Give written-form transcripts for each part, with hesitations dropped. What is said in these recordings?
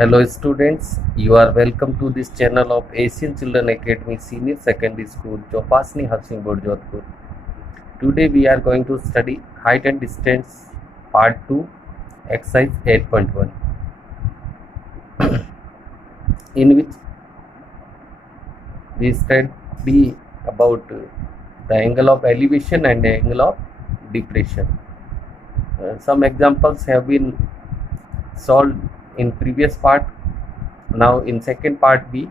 Hello students, you are welcome to this channel of Asian Children Academy Senior Secondary School, Chopasni Harsing Board, Jodhpur. Today we are going to study height and distance part 2, exercise 8.1, in which we study about the angle of elevation and angle of depression. Some examples have been solved in previous part. Now in second part we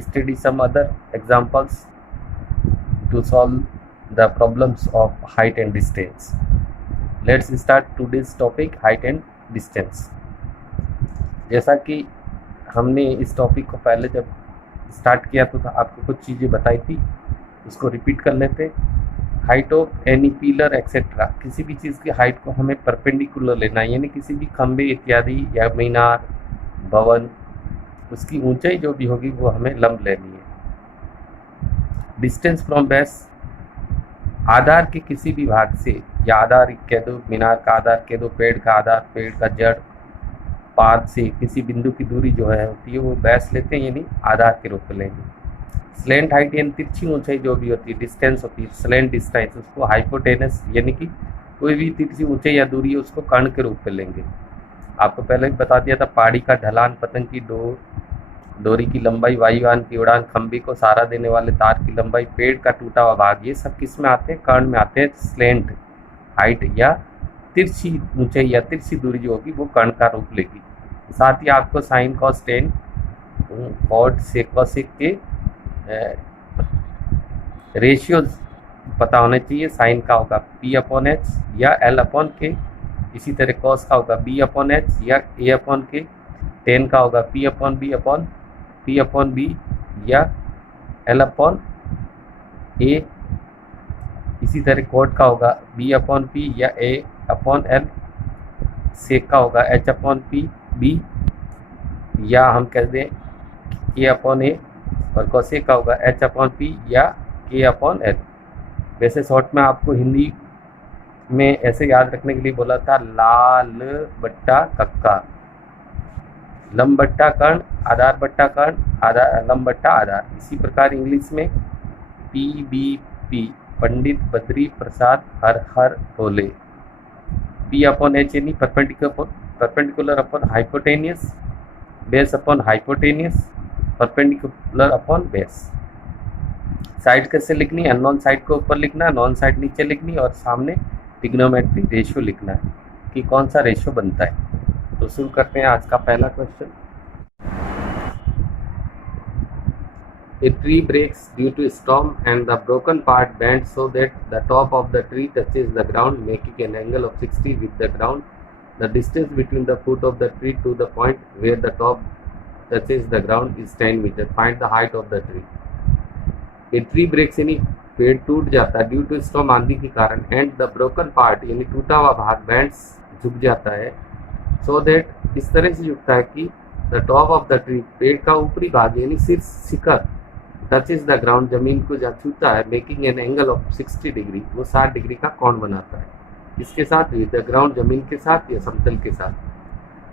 study some other examples to solve the problems of height and distance. Let's start today's topic, height and distance. जैसा कि हमने इस topic को पहले जब start किया तो आपको कुछ चीज़ें बताई थी, उसको रिपीट कर लेते। Height of any pillar etcetera, किसी भी चीज़ की हाइट को हमें परपेंडिकुलर लेना है, यानी किसी भी खंबे इत्यादि या मीनार भवन, उसकी ऊंचाई जो भी होगी वो हमें लंब लेनी है। डिस्टेंस फ्रॉम बेस, आधार के किसी भी भाग से, या आधार कह दो, मीनार का आधार कह दो, पेड़ का आधार, पेड़ का जड़, पाद से किसी बिंदु की दूरी जो है होती है वो बेस लेते हैं, यानी आधार के रूप में लेंगे। स्लेंट हाइट यानी तिरछी ऊंचाई जो भी होती है, डिस्टेंस होती है, स्लेंट डिस्टेंस, उसको हाइपोटेनस यानी कि कोई भी तिरछी ऊंचाई या दूरी है उसको कर्ण के रूप में लेंगे। आपको पहले भी बता दिया था, पहाड़ी का ढलान, पतंग की डोरी की लंबाई, वायुयान की उड़ान, खंबे को सहारा देने वाले तार की लंबाई, पेड़ का टूटा हुआ भाग, ये सब किस में आते हैं? कर्ण में आते हैं। स्लेंट हाइट या तिरछी ऊंचाई या तिरछी दूरी जो होगी वो कर्ण का रूप लेगी। साथ ही आपको साइन कॉस टेन कॉट सेकोसिक के रेशियोज पता होने चाहिए। साइन का होगा P/H या L/K, इसी तरह कॉस का होगा B/H या A/K, टेन का होगा P/B या L/A, इसी तरह कॉट का होगा B/P या A/L, सेक का होगा H/P या हम कह दें K/A, और कोसेक का होगा H/P या K/L। वैसे शॉर्ट में आपको हिंदी में ऐसे याद रखने के लिए बोला था, लाल बट्टा कक्का, लंब बट्टा कर्ण, आधार बट्टा कर्ण, आधार लंब बट्टा आधार। इसी प्रकार इंग्लिश में PBP, पंडित बद्री प्रसाद हर हर बोले। P/H यानी perpendicular upon hypotenuse, base upon hypotenuse, perpendicular upon base. Side कैसे लिखनी है? अननोन साइड को ऊपर लिखना है, नॉन साइड नीचे लिखनी, और सामने ट्रिग्नोमेट्री रेशियो लिखना है कि कौन सा रेशियो बनता है। तो शुरू करते हैं आज का पहला question. A tree breaks due to storm and the broken part bends so that the top of the tree touches the ground, making an angle of 60 with the ground. The distance between the foot of the tree to the point where the top touches the ground is 10 meter. Find the height of the tree. A tree breaks यानी पेड़ टूट जाता है, due to storm, आंधी के कारण, and the broken part यानी टूटा हुआ भाग, बेंड्स झुक जाता है, सो दैट इस तरह से झुकता है कि the top of the tree, पेड़ का ऊपरी भाग यानी शीर्ष शिखर, टचेज द ग्राउंड, जमीन को जहाँ छूता है, making an angle of 60 degree, वो 60 डिग्री का कोण बनाता है। इसके साथ भी द ग्राउंड, जमीन के साथ या समतल के साथ।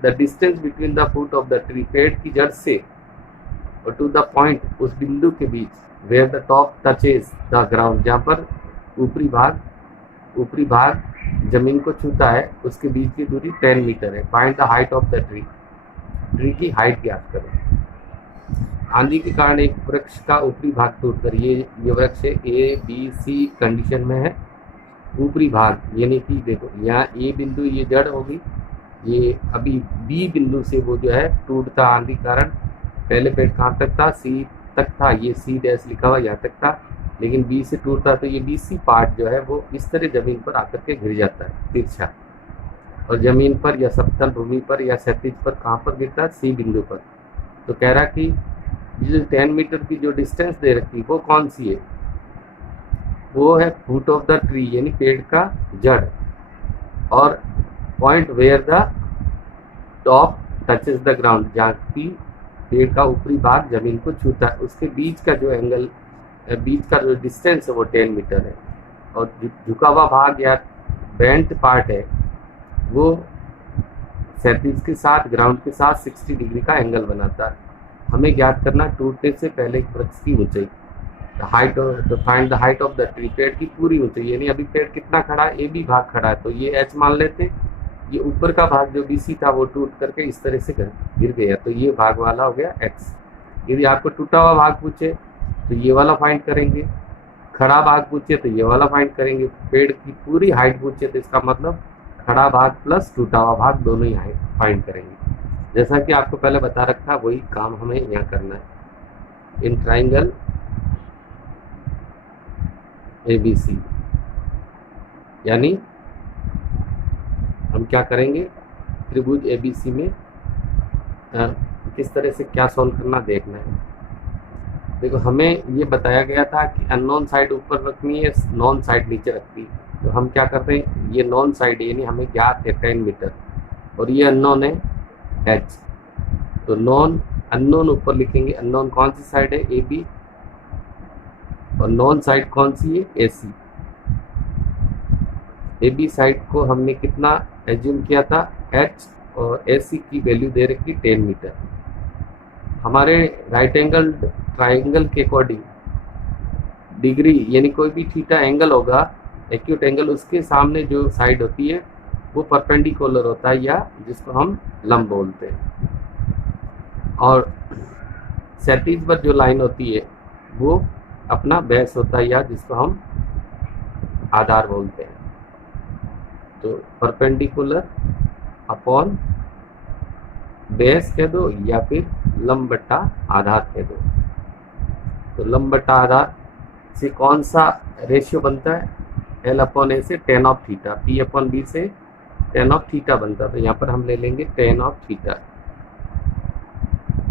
The distance between the foot of the tree, पेड़ की जड़ से और टू द पॉइंट, उस बिंदु के बीच, where the top touches the ground, जहाँ पर ऊपरी भाग जमीन को छूता है, उसके बीच की दूरी 10 मीटर है। Find the height of the tree, tree की हाइट ज्ञात करें। आंधी के कारण एक वृक्ष का ऊपरी भाग टूटकर, ये वृक्ष है ABC कंडीशन में है, ऊपरी भाग यानी कि देखो यहाँ A बिंदु, ये जड़ होगी, ये अभी B बिंदु से वो जो है टूटता आंधी के कारण। पहले पेड़ कहाँ तक था? C तक था, ये C' लिखा हुआ यहाँ तक था, लेकिन B से टूटता तो ये BC पार्ट जो है वो इस तरह जमीन पर आकर के गिर जाता है तिरछा, और जमीन पर या समतल भूमि पर या क्षैतिज पर कहाँ पर गिरता है? C बिंदु पर। तो कह रहा कि ये 10 मीटर की जो डिस्टेंस दे रखी वो कौन सी है? वो है फुट ऑफ द ट्री यानी पेड़ का जड़, और point where the top touches the ground, जहाँ की पेड़ का ऊपरी भाग जमीन को छूता है, उसके बीच का जो एंगल, बीच का जो डिस्टेंस है वो 10 मीटर है, और झुका हुआ भाग या बेंट पार्ट है वो क्षैतिज के साथ ग्राउंड के साथ 60 डिग्री का एंगल बनाता है। हमें ज्ञात करना टूटने से पहले एक वृक्ष की ऊंचाई, हाइट तो find the height of the tree, पेड़ की पूरी ऊंचाई, यानी अभी पेड़ कितना खड़ा है, ए बी भाग खड़ा है तो ये एच मान लेते, ये ऊपर का भाग जो बीसी था वो टूट करके इस तरह से गिर गया तो ये भाग वाला हो गया एक्स। यदि आपको टूटा हुआ भाग पूछे तो ये वाला फाइंड करेंगे, खड़ा भाग पूछे तो ये वाला फाइंड करेंगे, पेड़ की पूरी हाइट पूछे तो इसका मतलब खड़ा भाग प्लस टूटा हुआ भाग दोनों ही हाइट फाइंड करेंगे। जैसा कि आपको पहले बता रखा वही काम हमें यहाँ करना है। इन ट्राइंगल ABC, यानी हम क्या करेंगे, त्रिभुज ABC में किस तरह से क्या सॉल्व करना देखना है। देखो हमें ये बताया गया था कि अननोन साइड ऊपर रखनी है, नॉन साइड नीचे रखनी है, तो हम क्या करते हैं, ये नॉन साइड यानी हमें ज्ञात है 10 मीटर और ये अननोन है H, तो नॉन अननोन ऊपर लिखेंगे। अननोन कौन सी साइड है, AB, और नॉन साइड कौन सी है, AC। AB साइड को हमने कितना एज्यूम किया था, H, और AC की वैल्यू दे रखी 10 मीटर। हमारे राइट एंगल ट्राइंगल के अकॉर्डिंग डिग्री यानी कोई भी थीटा एंगल होगा, एक्यूट एंगल, उसके सामने जो साइड होती है वो परपेंडिकुलर होता है या जिसको हम लंब बोलते हैं, और क्षैतिज पर जो लाइन होती है वो अपना बेस होता है या जिसको हम आधार बोलते हैं। तो परपेंडिकुलर अपॉन बेस कह दो या फिर लंब बट्टा आधार कह दो। तो लंब बट्टा आधार से कौन सा रेशियो बनता है, L अपॉन A से tan of theta, P upon B से tan ऑफ थीटा बनता है, तो यहाँ पर हम ले लेंगे tan ऑफ थीटा।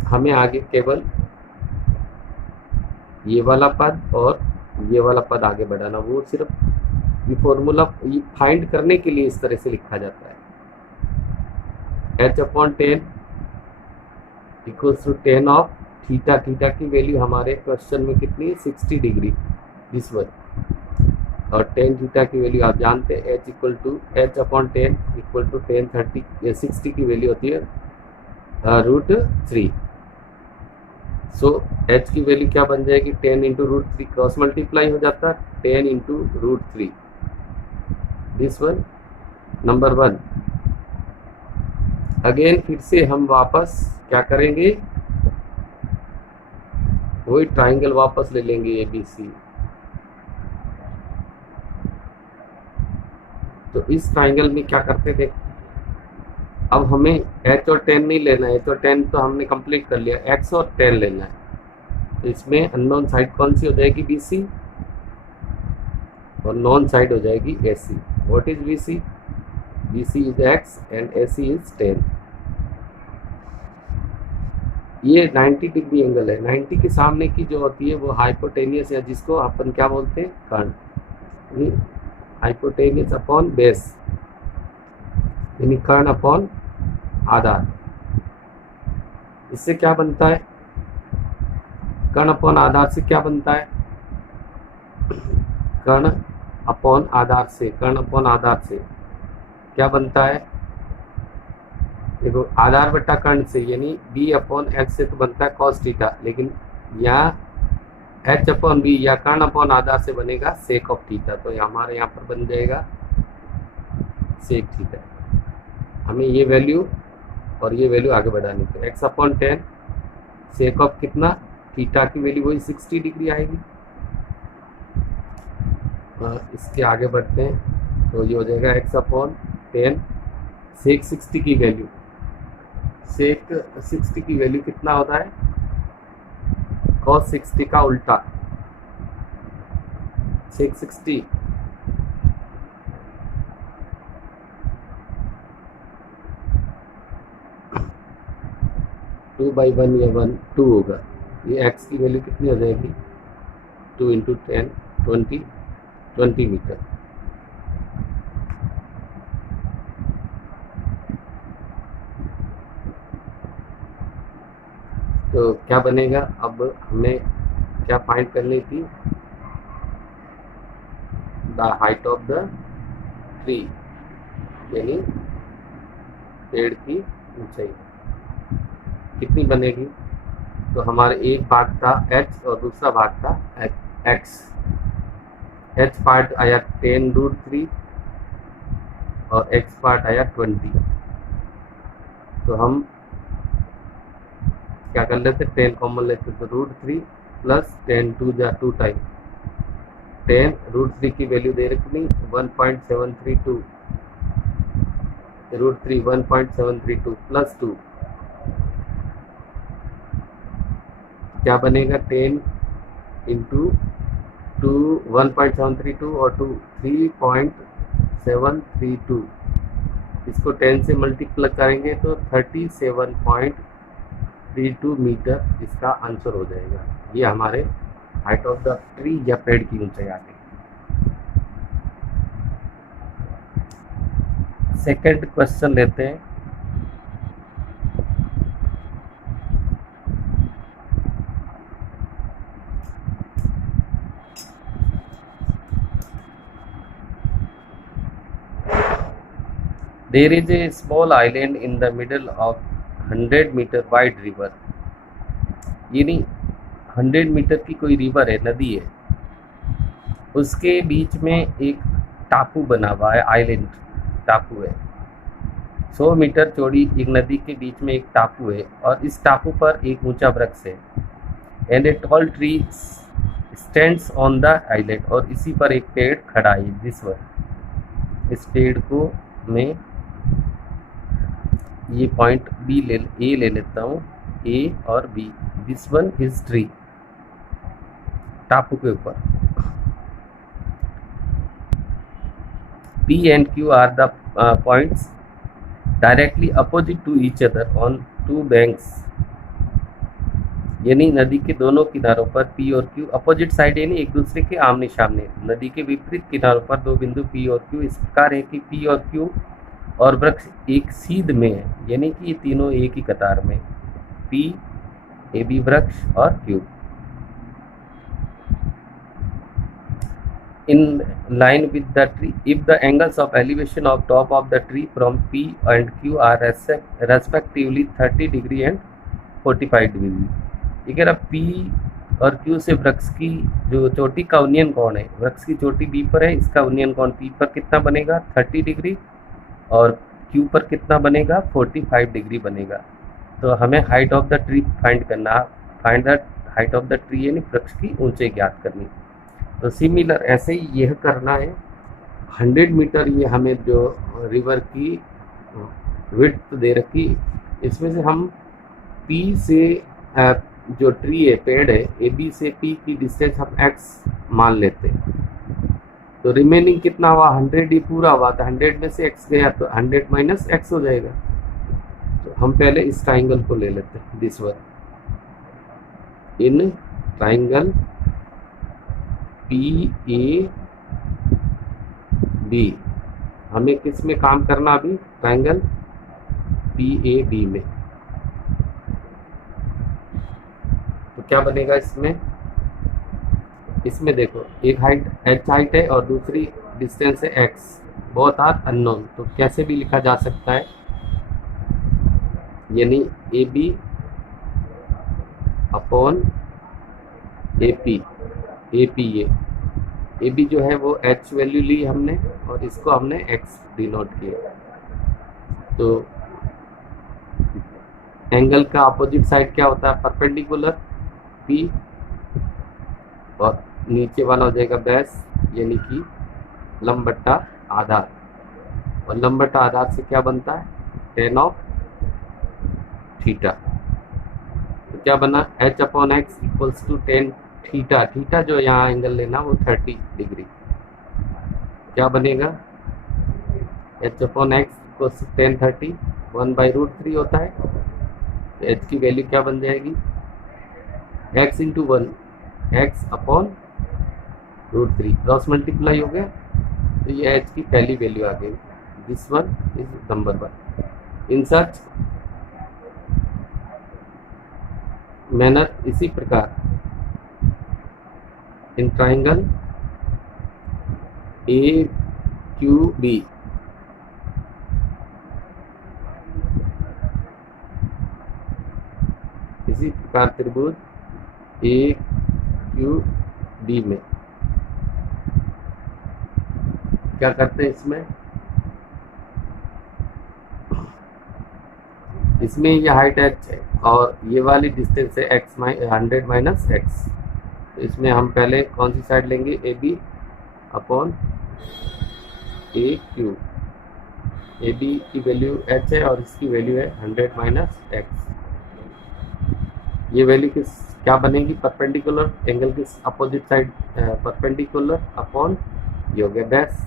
हमें आगे केवल ये वाला पद और ये वाला पद आगे बढ़ाना, वो सिर्फ ये फॉर्मूला ये फाइंड करने के लिए इस तरह से लिखा जाता है। H upon 10 equals to tan of theta, theta की वैल्यू हमारे क्वेश्चन में कितनी है, 60 डिग्री, दिस वन, और tan थीटा की वैल्यू आप जानते हैं H equal to H upon 10 equal to tan 30, 60 की वैल्यू होती है √3। सो H की वैल्यू क्या बन जाएगी, 10 इंटू √3, क्रॉस मल्टीप्लाई हो जाता है 10 into √3, this one, number 1। Again फिर से हम वापस क्या करेंगे, वही ट्राइंगल वापस ले लेंगे ABC। तो इस ट्राइंगल में क्या करते देख, अब हमें H और 10 नहीं लेना है, H और 10 तो हमने कंप्लीट कर लिया, X और 10 लेना है। तो इसमें अननोन साइड कौन सी हो जाएगी, BC, और नॉन साइड हो जाएगी AC। What is BC, BC is X and AC is 10। ये 90 डिग्री एंगल है, 90 के सामने की जो होती है वो हाइपोटेनियस है, जिसको अपन क्या बोलते हैं, कर्ण, हाइपोटेनियस अपॉन बेस यानी कर्ण अपॉन आधार। इससे क्या बनता है, कर्ण अपॉन आधार से क्या बनता है, कर्ण अपॉन आधार से, कर्ण अपॉन आधार से क्या बनता है, देखो आधार बट्टा कर्ण से यानी B अपॉन H से तो बनता है cos थीटा, लेकिन यहाँ H अपॉन B या कर्ण अपॉन आधार से बनेगा sec ऑफ थीटा, तो हमारे यहाँ पर बन जाएगा sec थीटा। हमें ये वैल्यू और ये वैल्यू आगे बढ़ानी है, x अपॉन 10 sec ऑफ कितना, थीटा की वैल्यू वही 60 डिग्री आएगी। इसके आगे बढ़ते हैं तो ये हो जाएगा x अपॉन 10 sec 60 की वैल्यू, sec 60 की वैल्यू कितना होता है, cos 60 का उल्टा, sec 60 2/1 या 2 होगा, ये x की वैल्यू कितनी हो जाएगी, 2 इंटू 10 20 मीटर। तो क्या बनेगा, अब हमें क्या फाइंड करनी थी, the height of the tree, यानी पेड़ की ऊंचाई कितनी बनेगी? तो हमारे एक भाग था h और दूसरा भाग था x। h पार्ट आया 10√3 और x पार्ट आया 20। तो हम क्या कर लेते, 10 कॉमन लेते तो √3 प्लस 10 2 जा 2 टाइम 10 √3 की वैल्यू दे रखनी 1.732 √3 1.732 प्लस 2 क्या बनेगा 10 इंटू 2 1.732 और 2 3.732। इसको 10 से मल्टीप्लाई करेंगे तो 37.32 मीटर इसका आंसर हो जाएगा। ये हमारे हाइट ऑफ द ट्री या पेड़ की ऊंचाई आ गई। सेकंड क्वेश्चन लेते हैं। There is a small island in the middle of 100-meter wide river। यानी 100 मीटर की कोई रिवर है, नदी है, उसके बीच में एक टापू बना हुआ है, आइलैंड टापू है। 100 मीटर चौड़ी एक नदी के बीच में एक टापू है और इस टापू पर एक ऊंचा वृक्ष है। And a tall tree stands on the island, और इसी पर एक पेड़ खड़ा है। दिस वन, इस पेड़ को मैं ये पॉइंट बी ए ले लेता हूँ, ए और B. This one is tree, टापू के ऊपर। P and Q are the points directly opposite to each other on two banks। यानी नदी के दोनों किनारों पर P और Q अपोजिट साइड, यानी एक दूसरे के आमने सामने। नदी के विपरीत किनारों पर दो बिंदु P और Q इस प्रकार है कि P और Q और वृक्ष एक सीध में है, यानी कि ये तीनों एक ही कतार में, P AB वृक्ष और Q in line with the tree if the angles of elevation of top of the tree from P and Q are respectively 30 degree and 45 degree। ये कह रहा P और Q से वृक्ष की जो चोटी का उन्नयन कोण है, वृक्ष की चोटी B पर है, इसका उन्नयन कोण P पर कितना बनेगा 30 डिग्री और Q पर कितना बनेगा 45 डिग्री बनेगा। तो हमें height of the tree find करना, find the height of the tree यानी वृक्ष की ऊंचाई ज्ञात करनी। तो सिमिलर ऐसे ही यह करना है। 100 मीटर ये हमें जो रिवर की विड्थ दे रखी, इसमें से हम P से जो ट्री है, पेड़ है, AB से P की डिस्टेंस हम x मान लेते हैं। तो रिमेनिंग कितना हुआ 100 ही पूरा हुआ, तो 100 में से x गया तो 100 माइनस x हो जाएगा। तो हम पहले इस ट्राइंगल को ले लेते हैं, this one. In triangle PAB हमें किस में काम करना, अभी ट्राइंगल PAB में। तो क्या बनेगा इसमें देखो, एक हाइट h हाइट है और दूसरी डिस्टेंस है x, बोथ आर अननोन। तो कैसे भी लिखा जा सकता है, यानी AB अपॉन AP। AB जो है वो h वैल्यू ली हमने और इसको हमने x डिनोट किया। तो एंगल का अपोजिट साइड क्या होता है, परपेंडिकुलर P, और नीचे वाला हो जाएगा बेस, यानी कि लंब बट्टा आधार। और लंब बट्टा आधार से क्या बनता है, tan ऑफ थीटा। तो क्या बना, h upon x equals to tan theta. Theta जो यहाँ एंगल लेना वो 30 डिग्री। क्या बनेगा, h upon x equals to tan 30, 1/√3 होता है। तो h की वैल्यू क्या बन जाएगी, x into 1, x upon √3, cross multiply हो गया। तो ये h की पहली वैल्यू आ गई। This one is number 1। In such manner, इसी प्रकार इन ट्राइंगल AQB इसी प्रकार त्रिभुज ए क्यू डी में क्या करते हैं, इसमें ये हाइट h है और ये वाली डिस्टेंस है x 100 माइनस एक्स। तो इसमें हम पहले कौन सी साइड लेंगे, A B upon A Q. A B की वैल्यू h है और इसकी वैल्यू है 100 माइनस एक्स। ये वैल्यू क्या बनेगी, परपेंडिकुलर एंगल की अपोजिट साइड परपेंडिकुलर अपॉन ये हो गया डैश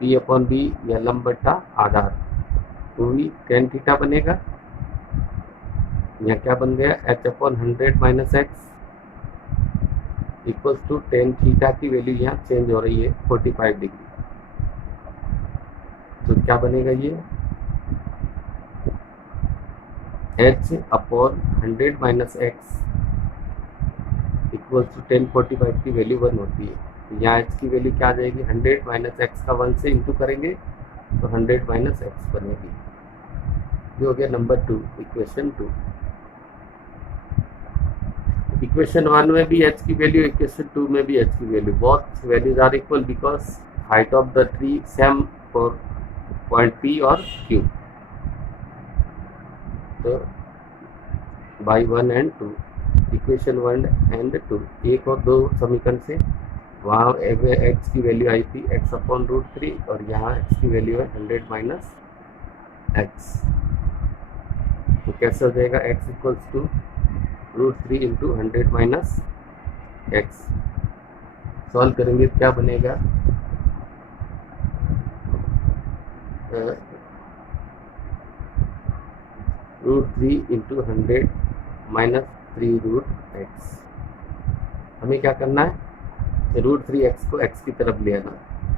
p अपॉन बी या लंब बटा आधार 2v tan थीटा बनेगा। यहाँ क्या बन गया, h upon 100 minus x equals to tan theta की वैल्यू यहाँ चेंज हो रही है 45 डिग्री। तो क्या बनेगा ये h upon 100 minus x equals to tan 45 की वैल्यू 1 होती है। यहाँ h की वैल्यू क्या आ जाएगी, 100 माइनस एक्स का 1 से इंटू करेंगे तो 100 माइनस एक्स बनेगी। ये हो गया नंबर 2, इक्वेशन 2। इक्वेशन 1 में भी h की वैल्यू, इक्वेशन 2 में भी h की value, both values are equal because height of the tree same for point P और Q। तो बाई 1 एंड 2, इक्वेशन 1 एंड 2, एक और दो समीकरण से वहाँ x की वैल्यू आई थी x अपॉन √3 और यहाँ x की वैल्यू है 100 माइनस एक्स। तो कैसे हो जाएगा, x equals to √3 into 100 minus x. Solve करेंगे क्या बनेगा, √3 इंटू 100 माइनस 3√x। हमें क्या करना है, √3x को x की तरफ ले आना,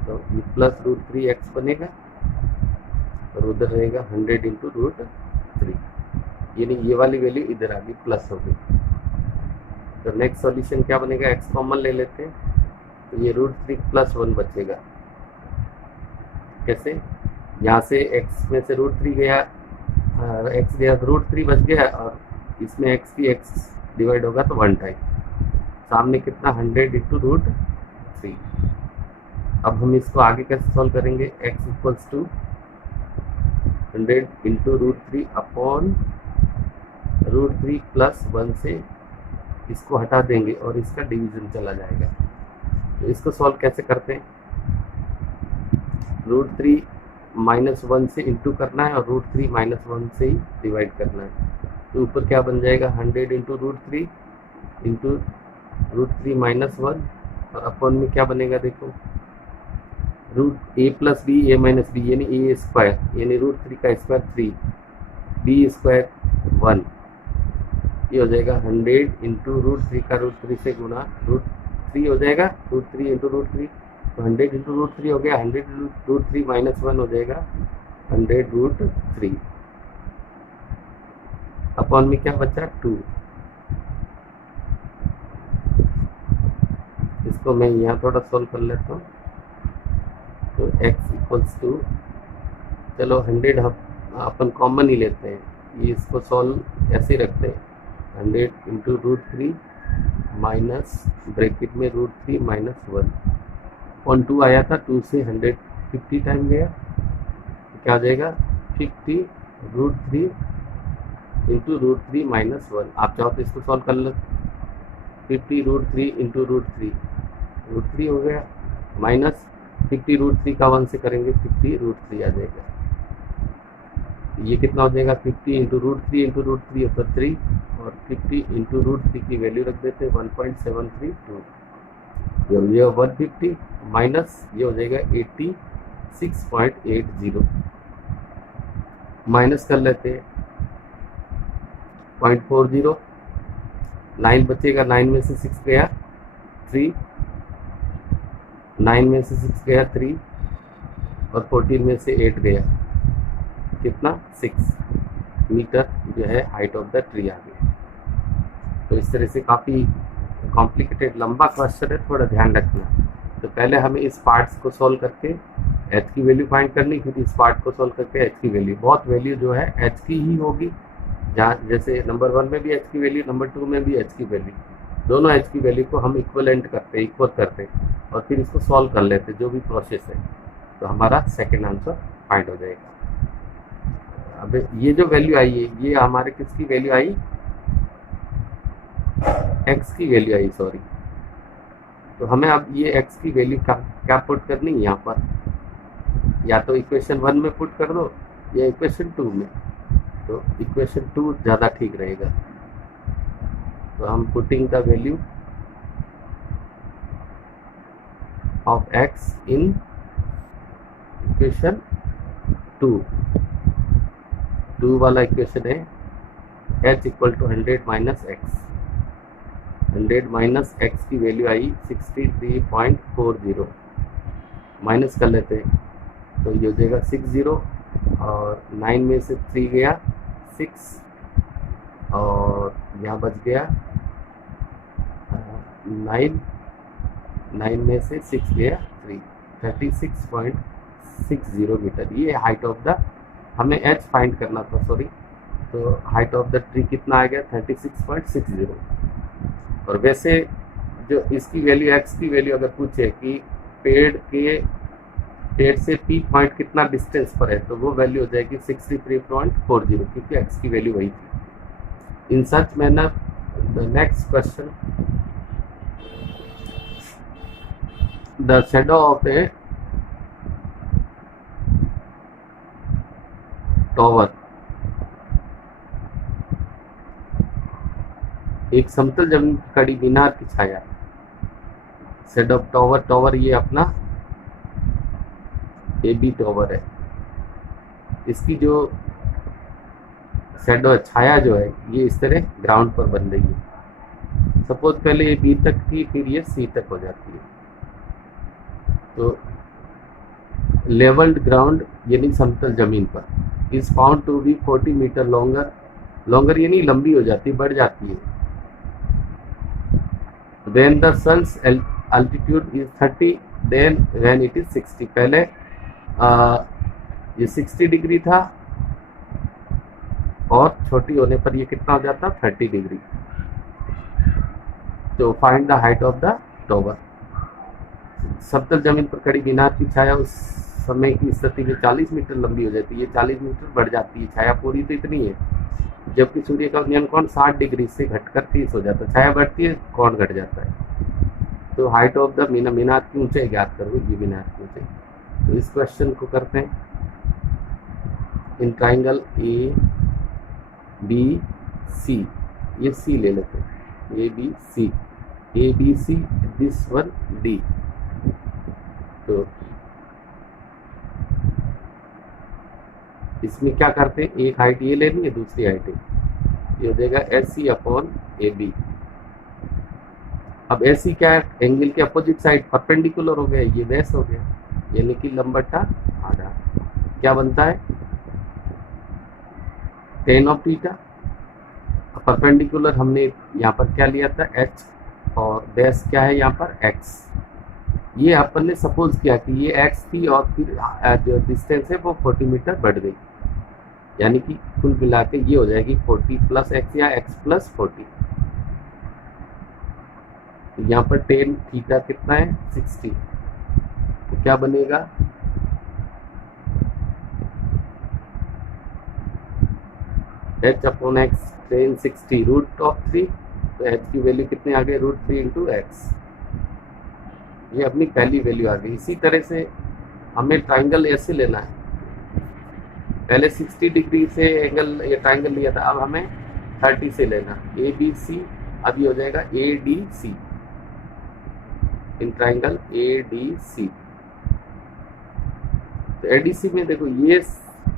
तो ये प्लस √3x बनेगा और उधर रहेगा 100 इंटू √3, यानी ये वाली वैल्यू इधर आ गई, प्लस हो गई। तो नेक्स्ट सॉल्यूशन क्या बनेगा, x कॉमन ले लेते हैं तो ये √3 प्लस 1 बचेगा। कैसे, यहाँ से x में से √3 गया, x गया तो √3 बच गया और इसमें x की x डिवाइड होगा तो 1 टाइम, सामने कितना 100 इंटू √3। अब हम इसको आगे कैसे सॉल्व करेंगे, x equals to 100 into √3 upon √3 plus 1 से इसको हटा देंगे और इसका डिवीजन चला जाएगा। तो इसको सॉल्व कैसे करते हैं, √3 माइनस 1 से इंटू करना है और √3 माइनस 1 से ही डिवाइड करना है। तो ऊपर क्या बन जाएगा, 100 इंटू √3 इंटू √3 माइनस 1 और अपॉन में क्या बनेगा, देखो √a plus B a minus B यानी a स्क्वायर, यानी √3 का स्क्वायर 3, b स्क्वायर 1। ये हो जाएगा 100 इंटू √3 का √3 से गुना √3 हो जाएगा, √3 इंटू √3 तो 100 इंटू √3 हो गया, 100 इंटू √3 माइनस 1 हो जाएगा 100√3। अपॉन में क्या बचा 2। इसको मैं यहाँ थोड़ा सॉल्व कर लेता हूँ। तो x इक्वल्स टू, चलो 100 हम अपन कॉमन ही लेते हैं, ये इसको सॉल्व ऐसे रखते हैं, 100 इंटू √3 माइनस ब्रैकेट में √3 माइनस 1 ऑन 2 आया था, 2 से 100 50 टाइम गया, तो क्या आ जाएगा 50 √3 इंटू √3 माइनस 1। आप चाहो तो इसको सॉल्व कर लो, 50 √3 इंटू √3 हो गया, माइनस 50 √3 का 1 से करेंगे 50 √3 आ जाएगा। ये कितना हो जाएगा, 50 इंटू √3 इंटू √3 होता 3 और 50 इंटू √3 की वैल्यू रख देते 1.732। ये 150 माइनस ये हो जाएगा 86.80, माइनस कर लेते हैं 0.40, 9 बचेगा, 9 में से 6 गया 3, 9 में से 6 गया 3 और 14 में से 8 गया, कितना 6 मीटर जो है हाइट ऑफ द ट्री आ गया। तो इस तरह से काफ़ी कॉम्प्लिकेटेड लंबा क्वेश्चन है, थोड़ा ध्यान रखना। तो पहले हमें इस पार्ट्स को सॉल्व करके h की वैल्यू फाइंड करनी, फिर इस पार्ट को सॉल्व करके h की वैल्यू, बहुत वैल्यू जो है h की ही होगी जहाँ जैसे नंबर 1 में भी एच की वैल्यू, नंबर 2 में भी एच की वैल्यू, दोनों एच की वैल्यू को हम इक्वलेंट करते, इक्वल करते और फिर इसको सॉल्व कर लेते जो भी प्रोसेस है, तो हमारा सेकेंड आंसर फाइंड हो जाएगा। अब ये जो वैल्यू आई है ये हमारे किसकी वैल्यू आई, एक्स की वैल्यू आई, सॉरी। तो हमें अब ये एक्स की वैल्यू क्या पुट करनी है यहाँ पर, या तो इक्वेशन 1 में पुट कर दो या इक्वेशन 2 में। तो इक्वेशन 2 ज़्यादा ठीक रहेगा। तो हम putting the value of x in equation 2 वाला इक्वेशन है h equal to 100 minus x. 100 minus x की वैल्यू आई 63.40, माइनस कर लेते हैं तो ये हो जाएगा 60 और 9 में से 3 गया 6 और यहाँ बच गया 9 में से 6 गया 3, 36.60 मीटर। ये हाइट ऑफ द, हमें एच फाइंड करना था, सॉरी। तो हाइट ऑफ द ट्री कितना आ गया 36.60। और वैसे जो इसकी वैल्यू, एक्स की वैल्यू अगर पूछे कि पेड़ से पी पॉइंट कितना डिस्टेंस पर है, तो वो वैल्यू हो जाएगी 63.40, क्योंकि एक्स की वैल्यू वही थी। In such manner the next question, the shadow of a tower, एक समतल जमीन की खड़ी मीनार की छाया, शैडो ऑफ टॉवर, टॉवर ये अपना ए बी टॉवर है, इसकी जो शैडो छाया जो है ये इस तरह ग्राउंड पर बन रही है। सपोज पहले ये बी तक थी, फिर ये सी तक हो जाती है। तो लेवल्ड ग्राउंड यानी समतल जमीन पर is found to be 40 metre longer यानी लंबी हो जाती है, बढ़ जाती है। When the sun's altitude is 30, then when it is 60, पहले ये 60 डिग्री था और छोटी होने पर ये कितना हो जाता 30 डिग्री। तो find the height of the tower. समतल जमीन पर खड़ी मीनार की छाया उस समय की स्थिति में 40 मीटर लंबी हो जाती है, ये 40 मीटर बढ़ जाती है, छाया पूरी तो इतनी है, जबकि सूर्य का उन्नयन कोण 60 डिग्री से घटकर 30 हो जाता है, छाया बढ़ती है, कोण घट जाता है। तो हाइट ऑफ द मीनार की ऊंचाई ज्ञात करो, ये मीनार की ऊंचाई। तो इस क्वेश्चन को करते हैं इन ट्राइंगल ए बी सी, ये सी ले लेते हैं, A B C, this one D. तो इसमें क्या करते हैं, एक हाइट ये लेनी है, दूसरी हाइट ये हो जाएगा S C upon A B. अब एस सी क्या है, एंगल के अपोजिट साइड परपेंडिकुलर हो गया, ये बेस हो गया, यानी कि लंबटा आधा। क्या बनता है tan ऑफ थीटा, परपेंडिकुलर हमने यहाँ पर क्या लिया था एच, और बेस क्या है यहाँ पर एक्स। ये अपन ने सपोज किया कि ये एक्स थी और फिर जो डिस्टेंस है वो 40 मीटर बढ़ गई, यानी कि कुल मिला के ये हो जाएगी 40 प्लस एक्स या एक्स प्लस 40। तो यहाँ पर tan थीटा कितना है 60, तो क्या बनेगा h upon x tan 60 root of 3, तो h की वैल्यू कितने आ गए √3 इंटू एक्स। ये अपनी पहली वैल्यू आ गई। इसी तरह से हमें ट्राइंगल ऐसे लेना है, पहले 60 डिग्री से एंगल ये ट्राइंगल लिया था, अब हमें 30 से लेना, ए बी सी, अब ये हो जाएगा A D C, in triangle A D C. तो ए डी सी में देखो ये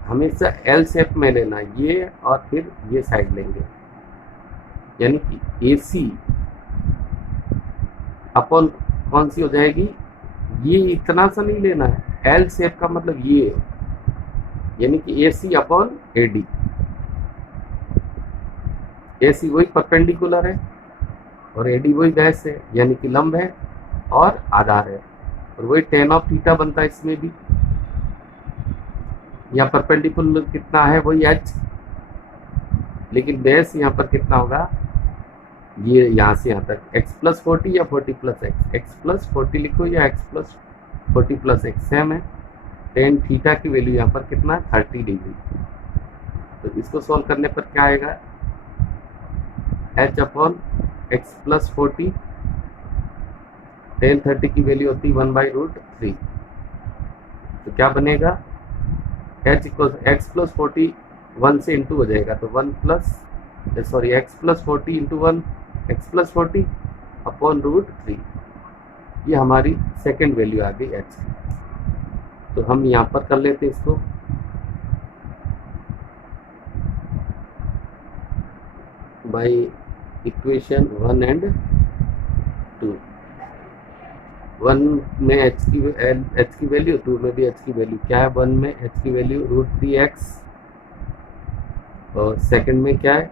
हमेशा एल शेप में लेना, ये और फिर ये साइड लेंगे, यानी कि ए सी अपॉन कौन सी हो जाएगी, ये इतना सा नहीं लेना है, एल शेप का मतलब ये, यानी कि ए सी अपॉन ए डी। ए सी वही परपेंडिकुलर है और ए डी वही बेस है, यानी कि लंब है और आधार है, और वही tan ऑफ थीटा बनता है इसमें भी। यहाँ परपेंडिकुलर कितना है वही h, लेकिन बेस यहाँ पर कितना होगा, ये यहाँ से यहाँ तक x प्लस 40 या 40 प्लस एक्स, एक्स प्लस 40 लिखो या x plus 40 plus x, same है। टेन थीटा की वैल्यू यहाँ पर कितना 30 डिग्री। तो इसको सॉल्व करने पर क्या आएगा, h upon x plus 40, ten 30 की वैल्यू होती है 1/√3। तो क्या बनेगा, h इक्वल एक्स प्लस 40 1 से इंटू हो जाएगा, तो 1 plus sorry x plus 40 into 1 x plus 40 upon √3। ये हमारी सेकेंड वैल्यू आ गई h की। तो हम यहाँ पर कर लेते हैं इसको, बाई इक्वेशन 1 एंड 2। 1 में h की वैल्यू, 2 में भी h की वैल्यू क्या है, 1 में h की वैल्यू √3x और सेकंड में क्या है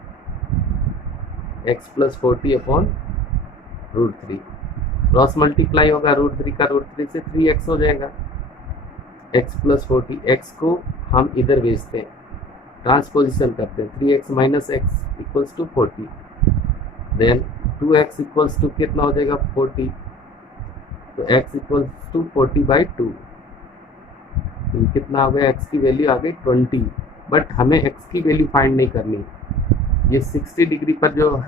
x plus 40 upon √3। Cross multiply होगा, √3 का √3 से 3x हो जाएगा, x प्लस 40, x को हम इधर भेजते हैं, ट्रांसपोजिशन करते हैं, 3x minus x equals to 40, then 2x equals to कितना हो जाएगा 40, तो x इक्वल्स टू 40/2। कितना हो गया, x की वैल्यू आ गई 20। बट हमें x की वैल्यू फाइंड नहीं करनी, ये 60 डिग्री पर जो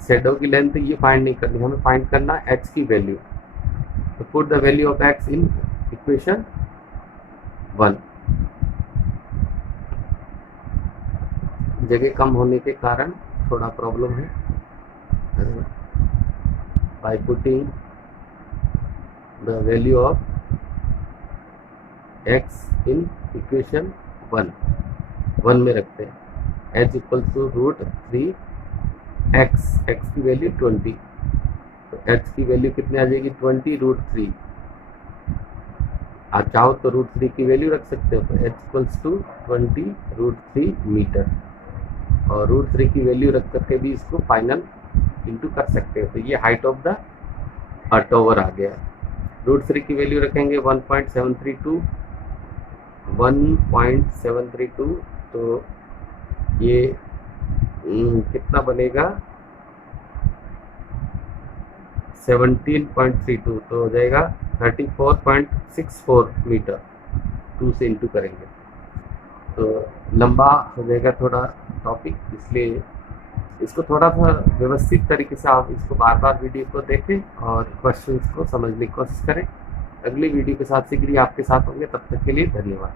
शेडो की लेंथ है ये फाइंड नहीं करनी, हमें फाइंड करना h की वैल्यू। तो put the value of x in equation 1। जगह कम होने के कारण थोड़ा प्रॉब्लम है, by putting the value of x in equation 1 में रखते हैं, h इक्वल टू √3 x की वैल्यू 20, तो h की वैल्यू कितनी आ जाएगी 20√3। आप चाहो तो √3 की वैल्यू रख सकते हो, तो h इक्वल्स टू 20√3 मीटर, और √3 की वैल्यू रख करके भी इसको फाइनल इंटू कर सकते हो। तो ये हाइट ऑफ द टॉवर आ गया। √3 की वैल्यू रखेंगे 1.732, तो ये कितना बनेगा 17.32, तो हो जाएगा 34.64 मीटर, 2 से इंटू करेंगे तो लंबा हो जाएगा थोड़ा टॉपिक, इसलिए इसको थोड़ा सा व्यवस्थित तरीके से आप इसको बार बार वीडियो को देखें और क्वेश्चंस को समझने की कोशिश करें। अगली वीडियो के साथ शीघ्र ही आपके साथ होंगे, तब तक के लिए धन्यवाद।